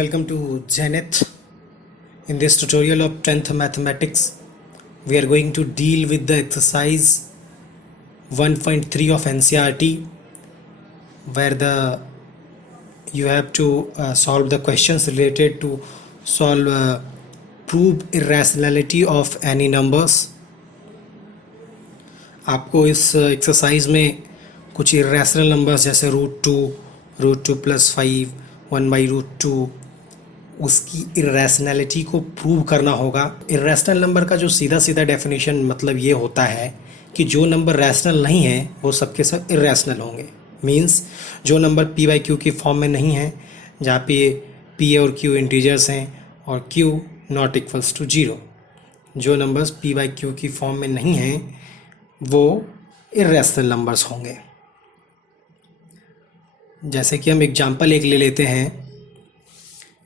Welcome to Zenith. In this tutorial of 10th mathematics, we are going to deal with the exercise 1.3 of NCERT, where you have to solve the questions related to prove irrationality of any numbers. आपको इस exercise में कुछ irrational numbers जैसे √2 plus 5 1/√2 उसकी irrationality को prove करना होगा। Irrational number का जो सीधा सीधा डेफिनेशन मतलब ये होता है कि जो नंबर रैशनल नहीं है वो सबके सब इरेशनल होंगे। मींस जो नंबर p/q की फॉर्म में नहीं है, जहाँ पे p और q इंटीजर्स हैं और q नॉट इक्वल्स टू 0, जो नंबर्स p/q की फॉर्म में नहीं हैं वो इरेशनल नंबर्स होंगे। जैसे कि हम एग्जांपल एक ले लेते हैं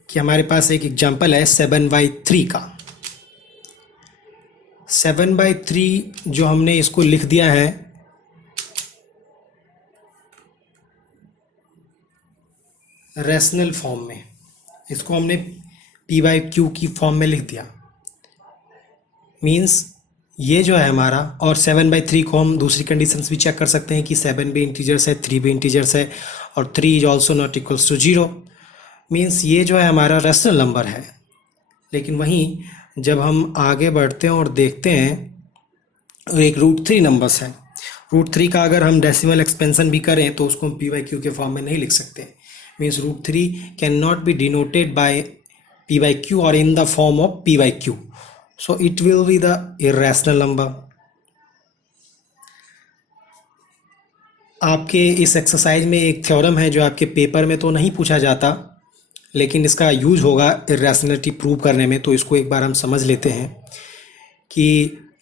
कि हमारे पास एक एग्जांपल है 7/3 का। 7/3 जो हमने इसको लिख दिया है रैशनल फॉर्म में, इसको हमने p/q की फॉर्म में लिख दिया। मींस ये जो है हमारा, और 7/3 को हम दूसरी कंडीशंस भी चेक कर सकते हैं कि 7 भी इंटीजर्स है, 3 भी इंटीजर्स है और 3 is also not equals to 0। Means ये जो है हमारा रैशनल नंबर है। लेकिन वहीं जब हम आगे बढ़ते हैं और देखते हैं एक √3 नंबर्स है, √3 का अगर हम डेसिमल एक्सपेंशन भी करें तो उसको हम p/q के फॉर्म में नहीं लिख सकते। Means √3 can not be denoted by p/q और इन the form of p/q, so it will be the irrational number। आपके इस एक्सरसाइज में एक थ्योरम है जो आपके पेपर में तो नहीं पूछा जाता, लेकिन इसका यूज होगा इरेशनलिटी प्रूव करने में। तो इसको एक बार हम समझ लेते हैं कि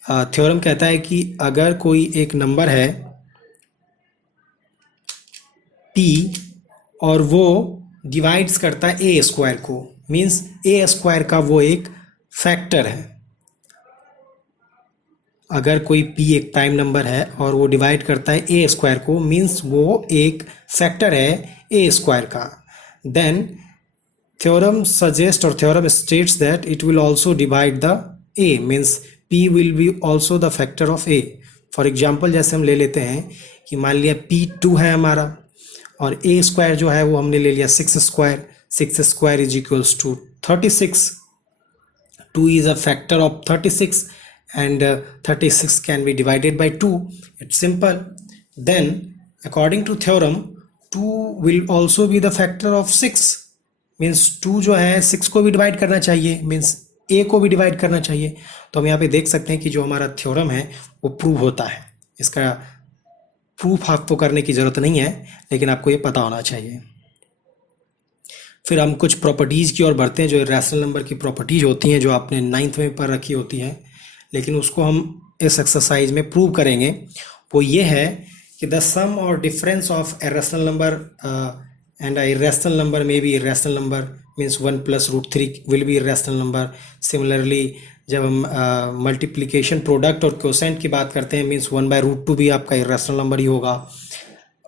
थ्योरम कहता है कि अगर कोई एक नंबर है p और वो डिवाइड्स करता है a² को, मीन्स a² का वो एक फैक्टर है। अगर कोई p एक प्राइम नंबर है और वो डिवाइड करता है a² को, मीन्स वो एक फैक्टर है a² का, देन थ्योरम सजेस्ट और theorem states that it will also divide the a, means p will be also the factor of a। For example जैसे हम ले लेते हैं कि मान लिया p2 है हमारा और a² जो है वो हमने ले लिया 6² is equals to 36। 2 is a factor of 36 and 36 can be divided by 2. It's simple. Then according to theorem 2 will also be the factor of 6, means 2 जो है 6 को भी डिवाइड करना चाहिए, means a को भी डिवाइड करना चाहिए। तो हम यहाँ पे देख सकते हैं कि जो हमारा थ्योरम है वो प्रूव होता है। इसका प्रूफ आपको करने की ज़रूरत नहीं है, लेकिन आपको ये पता होना चाहिए। फिर हम कुछ प्रॉपर्टीज़ की ओर बढ़ते हैं, जो इरेशनल नंबर की प्रॉपर्टीज़ होती हैं जो आपने 9th में पर रखी होती हैं, लेकिन उसको हम इस एक्सरसाइज में प्रूव करेंगे। वो ये है कि द सम और difference of irrational number and irrational number में be irrational number, means 1 + √3 will be irrational number. Similarly जब हम मल्टीप्लिकेशन प्रोडक्ट और क्वोशेंट की बात करते हैं, मीन्स 1/√2 भी आपका इरेशनल नंबर ही होगा।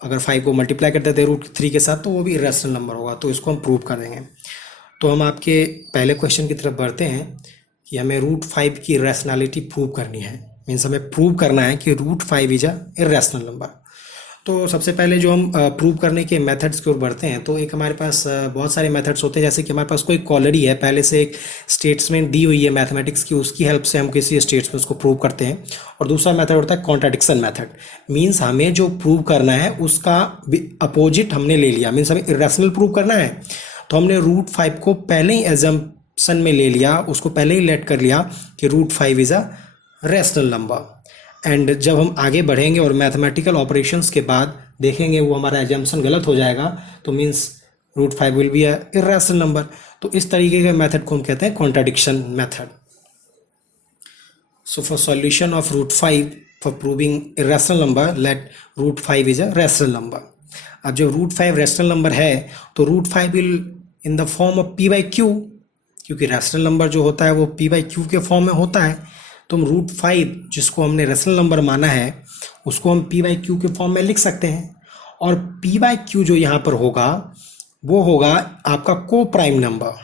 अगर 5 को मल्टीप्लाई करते थे √3 के साथ तो वो भी इरेशनल नंबर होगा। तो इसको हम प्रूव करेंगे। तो हम आपके पहले क्वेश्चन की तरफ बढ़ते हैं कि हमें √5 की इरेशनैलिटी प्रूव करनी है। मीन्स हमें प्रूव करना है कि √5 इज अ इरेशनल नंबर। तो सबसे पहले जो हम प्रूव करने के मेथड्स की ओर बढ़ते हैं, तो एक हमारे पास बहुत सारे मेथड्स होते हैं। जैसे कि हमारे पास कोई कॉलरी है, पहले से एक स्टेटमेंट दी हुई है मैथमेटिक्स की, उसकी हेल्प से हम किसी स्टेटमेंट्स को प्रूव करते हैं। और दूसरा मेथड होता है कॉन्ट्राडिक्शन मेथड। मीन्स हमें जो प्रूव करना है उसका अपोजिट हमने ले लिया। मीन्स हमें इरेशनल प्रूव करना है तो हमने √5 को पहले ही एजम्पशन में ले लिया, उसको पहले ही लेट कर लिया कि √5 is a rational number. And जब हम आगे बढ़ेंगे और मैथमेटिकल ऑपरेशंस के बाद देखेंगे वो हमारा एजम्पशन गलत हो जाएगा, तो means √5 will be a irrational number. तो इस तरीके के मेथड को हम कहते हैं contradiction method. So for solution of √5 for proving irrational number, let √5 is a rational number. अब जब √5 रैशनल नंबर है तो √5 will in the form of p/q, क्योंकि रैशनल नंबर जो होता है वो p/q के फॉर्म में होता है। तो हम √5 जिसको हमने रैशनल नंबर माना है उसको हम p/q के फॉर्म में लिख सकते हैं। और p/q जो यहाँ पर होगा वो होगा आपका को प्राइम नंबर।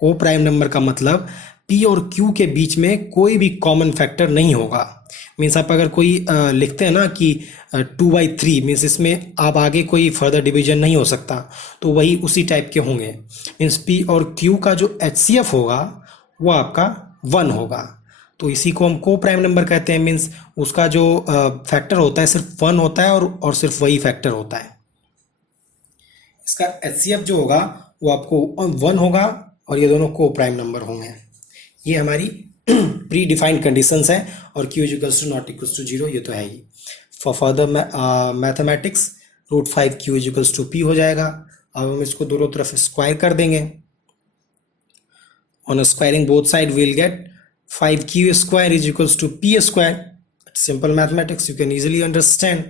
को प्राइम नंबर का मतलब पी और क्यू के बीच में कोई भी कॉमन फैक्टर नहीं होगा। मीन्स आप अगर कोई लिखते हैं ना कि 2/3 मीन्स इसमें आप आगे कोई फर्दर डिवीजन नहीं हो सकता, तो वही उसी टाइप के होंगे। मीन्स पी और क्यू का जो HCF होगा वो आपका 1 होगा, तो इसी को हम को प्राइम नंबर कहते हैं। मीन्स उसका जो फैक्टर होता है सिर्फ 1 होता है और सिर्फ वही फैक्टर होता है। इसका HCF जो होगा वो आपको 1 होगा और ये दोनों को प्राइम नंबर होंगे। ये हमारी प्री डिफाइंड कंडीशंस है। और q equals to not equals to 0 ये तो है ही। For further mathematics √5q equals to p हो जाएगा। अब हम इसको दोनों तरफ स्क्वायर कर देंगे। On squaring both side will get 5q square is equals to p square. Simple mathematics, you can easily understand.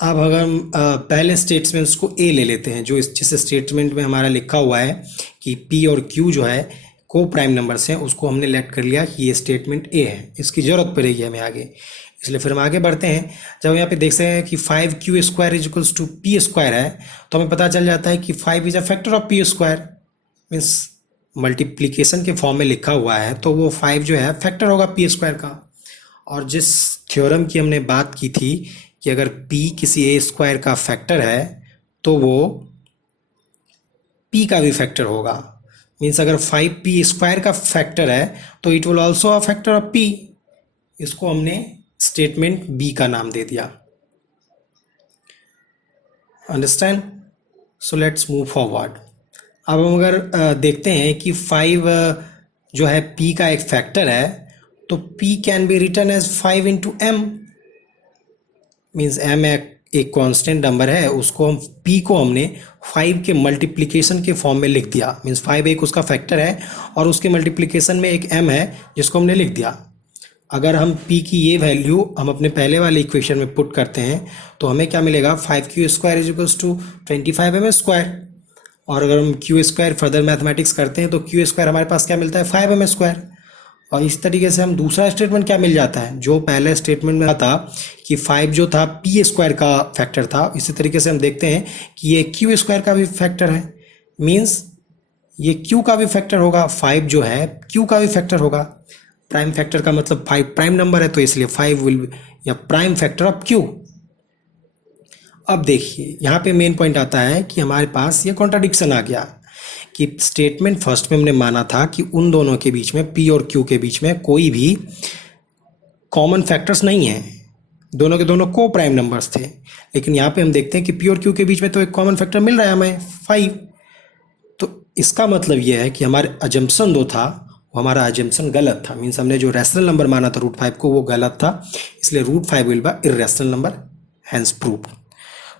अब अगर हम पहले स्टेटमेंट्स को ए ले लेते हैं, जो जिस स्टेटमेंट में हमारा लिखा हुआ है कि पी और क्यू जो है को प्राइम नंबर्स हैं, उसको हमने लेट कर लिया कि ये स्टेटमेंट ए है, इसकी ज़रूरत पड़ेगी हमें आगे, इसलिए फिर हम आगे बढ़ते हैं। जब हम यहाँ पे देखते हैं कि 5q square is equals to P square है, तो हमें पता चल जाता है कि 5 is a factor of P square. Means multiplication के फॉर्म में लिखा हुआ है तो वो 5 जो है फैक्टर होगा पी स्क्वायर का। और जिस थ्योरम की हमने बात की थी कि अगर p किसी ए स्क्वायर का फैक्टर है तो वो p का भी फैक्टर होगा। मीन्स अगर 5p स्क्वायर का फैक्टर है तो it will also a factor of p। इसको हमने स्टेटमेंट b का नाम दे दिया। Understand? So let's move forward. अब हम अगर देखते हैं कि 5 जो है p का एक फैक्टर है, तो p can be written as 5 into m। Means m एक कांस्टेंट नंबर है, उसको हम p को हमने 5 के मल्टीप्लिकेशन के फॉर्म में लिख दिया। मीन्स 5 एक उसका फैक्टर है और उसके मल्टीप्लिकेशन में एक m है जिसको हमने लिख दिया। अगर हम p की ये वैल्यू हम अपने पहले वाले इक्वेशन में पुट करते हैं तो हमें क्या मिलेगा, 5q square is equals to 25m square. और अगर हम q स्क्वायर फर्दर मैथमेटिक्स करते हैं तो q स्क्वायर हमारे पास क्या मिलता है, 5m स्क्वायर। और इस तरीके से हम दूसरा स्टेटमेंट क्या मिल जाता है, जो पहले स्टेटमेंट में था कि 5 जो था पी स्क्वायर का फैक्टर था, इसी तरीके से हम देखते हैं कि ये क्यू स्क्वायर का भी फैक्टर है। मीन्स ये क्यू का भी फैक्टर होगा, 5 जो है क्यू का भी फैक्टर होगा। प्राइम फैक्टर का मतलब 5 प्राइम नंबर है, तो इसलिए 5 विल या प्राइम फैक्टर ऑफ क्यू। अब देखिए यहाँ पे मेन पॉइंट आता है कि हमारे पास ये कॉन्ट्राडिक्शन आ गया कि स्टेटमेंट फर्स्ट में हमने माना था कि उन दोनों के बीच में पी और क्यू के बीच में कोई भी कॉमन फैक्टर्स नहीं है, दोनों के दोनों को प्राइम नंबर्स थे। लेकिन यहाँ पे हम देखते हैं कि पी और क्यू के बीच में तो एक कॉमन फैक्टर मिल रहा है हमें 5। तो इसका मतलब ये है कि हमारे अजम्पशन जो था वो हमारा अजम्पशन गलत था। मीन्स हमने जो रैशनल नंबर माना था √5 को वो गलत था, इसलिए √5 will be irrational number, hence proved.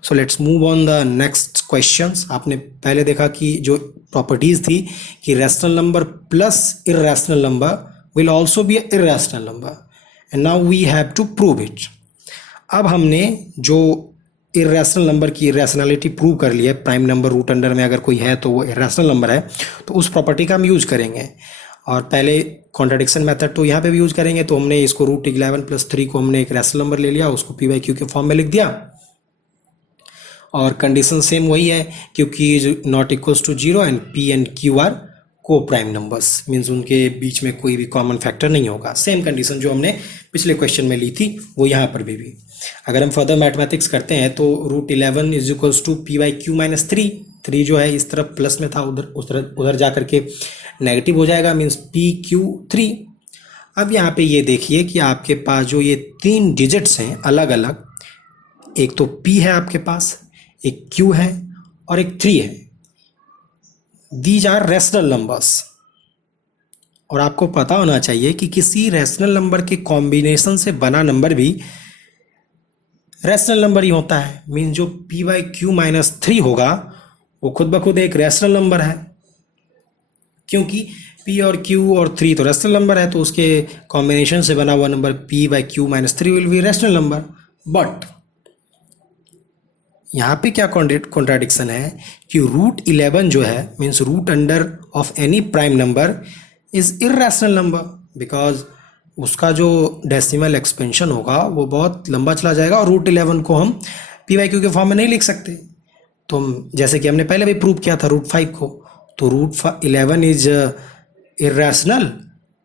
So let's move on the next questions. आपने पहले देखा कि जो प्रॉपर्टीज थी कि rational number plus irrational number will also be irrational number, and now we have to prove it. अब हमने जो इर्रेशनल नंबर की इर्रेशनलिटी प्रूव कर ली है, प्राइम नंबर रूट अंडर में अगर कोई है तो वो इर्रेशनल नंबर है, तो उस प्रॉपर्टी का हम यूज करेंगे। और पहले कॉन्ट्राडिक्शन मेथड तो यहाँ पे भी यूज करेंगे। तो हमने इसको √11 + 3 को हमने एक रैशनल नंबर ले लिया, उसको p/q के फॉर्म में लिख दिया। और कंडीशन सेम वही है क्योंकि not equals to 0 and p and q are co prime numbers. Means उनके बीच में कोई भी कॉमन फैक्टर नहीं होगा। सेम कंडीशन जो हमने पिछले क्वेश्चन में ली थी वो यहाँ पर भी। अगर हम फर्दर मैथमेटिक्स करते हैं तो √11 इज इक्वल्स टू p/q - 3। 3 जो है इस तरफ प्लस में था, उधर जा करके नेगेटिव हो जाएगा, मीन्स pq3। अब यहाँ पे ये देखिए कि आपके पास जो ये 3 डिजिट्स हैं अलग अलग, एक तो p है आपके पास, एक q है और एक 3 है। These are rational numbers. और आपको पता होना चाहिए कि किसी रैशनल नंबर के कॉम्बिनेशन से बना नंबर भी रैशनल नंबर ही होता है। मीन जो p/q - 3 होगा वो खुद ब खुद एक रैशनल नंबर है, क्योंकि p और q और 3 तो रैशनल नंबर है, तो उसके कॉम्बिनेशन से बना हुआ number p/q - 3 will be rational number. But यहाँ पे क्या कॉन्ट्राडिक्शन है कि √11 जो है means root under of any prime number is irrational number, because उसका जो डेसिमल एक्सपेंशन होगा वो बहुत लंबा चला जाएगा और √11 को हम पी वाई क्यू के फॉर्म में नहीं लिख सकते। तो जैसे कि हमने पहले भी प्रूव किया था √5 को, तो √11 is irrational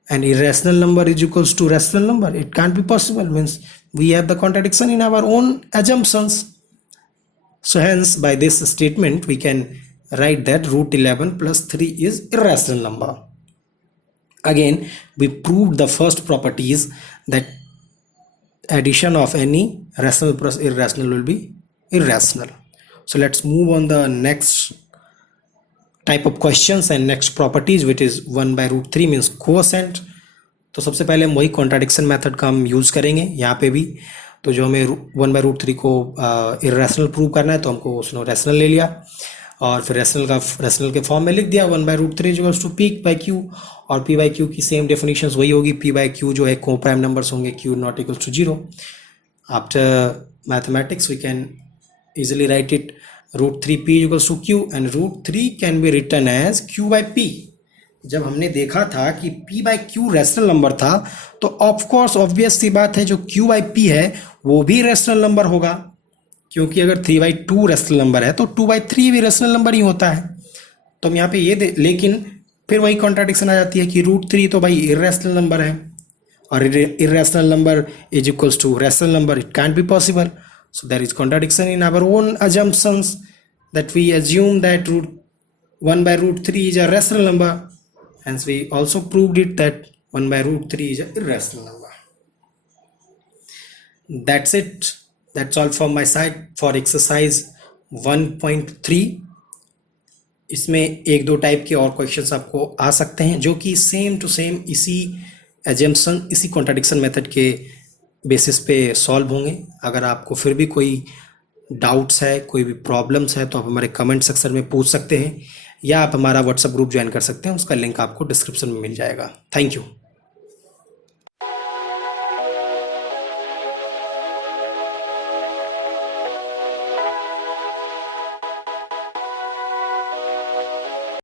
and irrational number is equals to rational number. It can't be possible, means we have the contradiction in our own assumptions. So hence by this statement we can write that √11 plus 3 is irrational number. Again we proved the first properties that addition of any rational plus irrational will be irrational. So let's move on the next type of questions and next properties, which is 1/√3 means quotient. तो सबसे पहले हम वही contradiction method का हम use करेंगे यहाँ पे भी। तो जो हमें 1/√3 को इरेशनल प्रूव करना है तो हमको उसने रैशनल ले लिया और फिर रैशनल के फॉर्म में लिख दिया 1/√3 equals to P by Q, और पी बाई क्यू की सेम डेफिनेशंस वही होगी, पी बाई क्यू जो है को प्राइम नंबर्स होंगे, Q not equals to 0। After mathematics we can easily write it √3p equals to q and √3 can be written as q by p। जब हमने देखा था कि p by q rational number था तो ऑफ कोर्स ऑब्वियस सी बात है जो q by p है वो भी रैशनल नंबर होगा, क्योंकि अगर 3/2 रैशनल नंबर है तो 2/3 भी रैशनल नंबर ही होता है। तो हम यहाँ पे ये लेकिन फिर वही कॉन्ट्राडिक्शन आ जाती है कि √3 तो भाई इर्रेशनल नंबर है और irrational number is equals to rational number, it can't be possible. So there is contradiction in our own assumptions that we assume that 1/√3 is a rational number. Hence we also proved it that 1/√3 is a irrational number. That's it. That's all from my side for exercise 1.3. इसमें एक दो type के और questions आपको आ सकते हैं जो कि सेम टू सेम इसी assumption इसी कॉन्ट्राडिक्शन मेथड के बेसिस पे सॉल्व होंगे। अगर आपको फिर भी कोई डाउट्स है, कोई भी प्रॉब्लम्स है, तो आप हमारे कमेंट सेक्शन में पूछ सकते हैं या आप हमारा व्हाट्सएप ग्रुप ज्वाइन कर सकते हैं, उसका लिंक आपको डिस्क्रिप्शन में मिल जाएगा। Thank you.